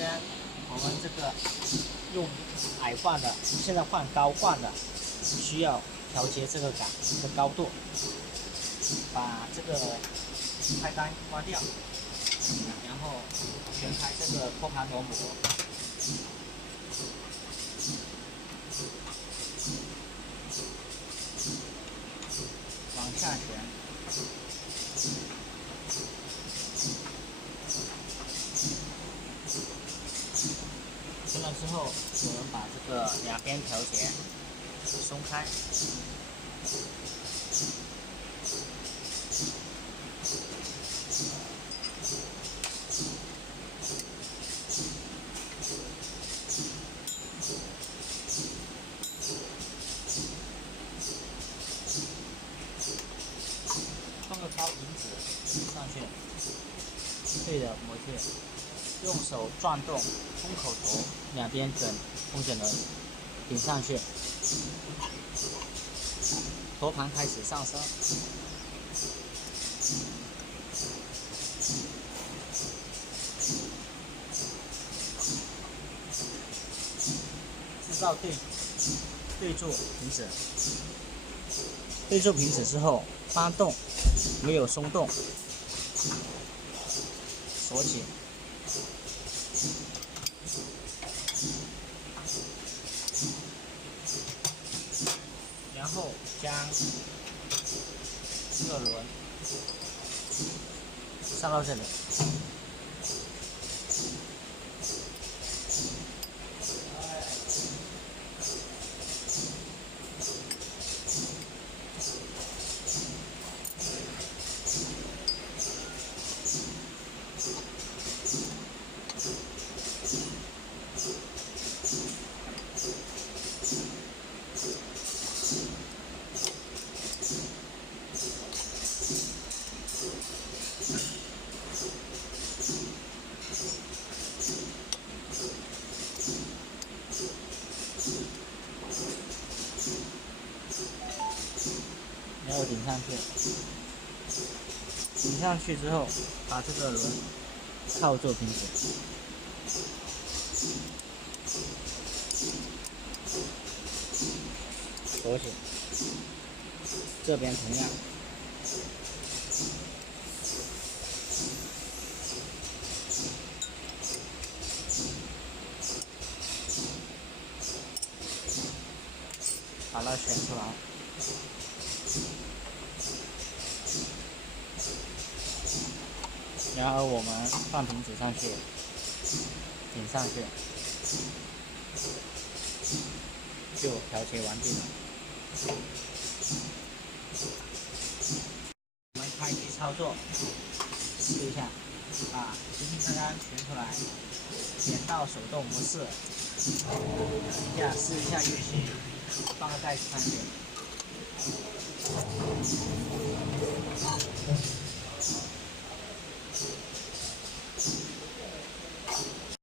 先我们这个用矮换的，现在换高换的，需要调节这个杆的高度，把这个开关关掉，然后旋开这个托盘螺母，往下旋。旋了之后，我们把这个两边调节松开。放个高银子上去，对的模具，用手转动封口头，两边整风卷轮顶上去，托盘开始上升，制造对住瓶子，对住瓶子之后发动，没有松动，锁紧。然后将这个轮上到这里，然后顶上去，顶上去之后，把这个轮靠住瓶子，锁紧，这边同样。把它旋出来，然后我们放瓶子上去，顶上去，就调节完毕了。我们开机操作，试一下，轻轻刚刚旋出来，点到手动模式，试一下运行，放个盖子上去。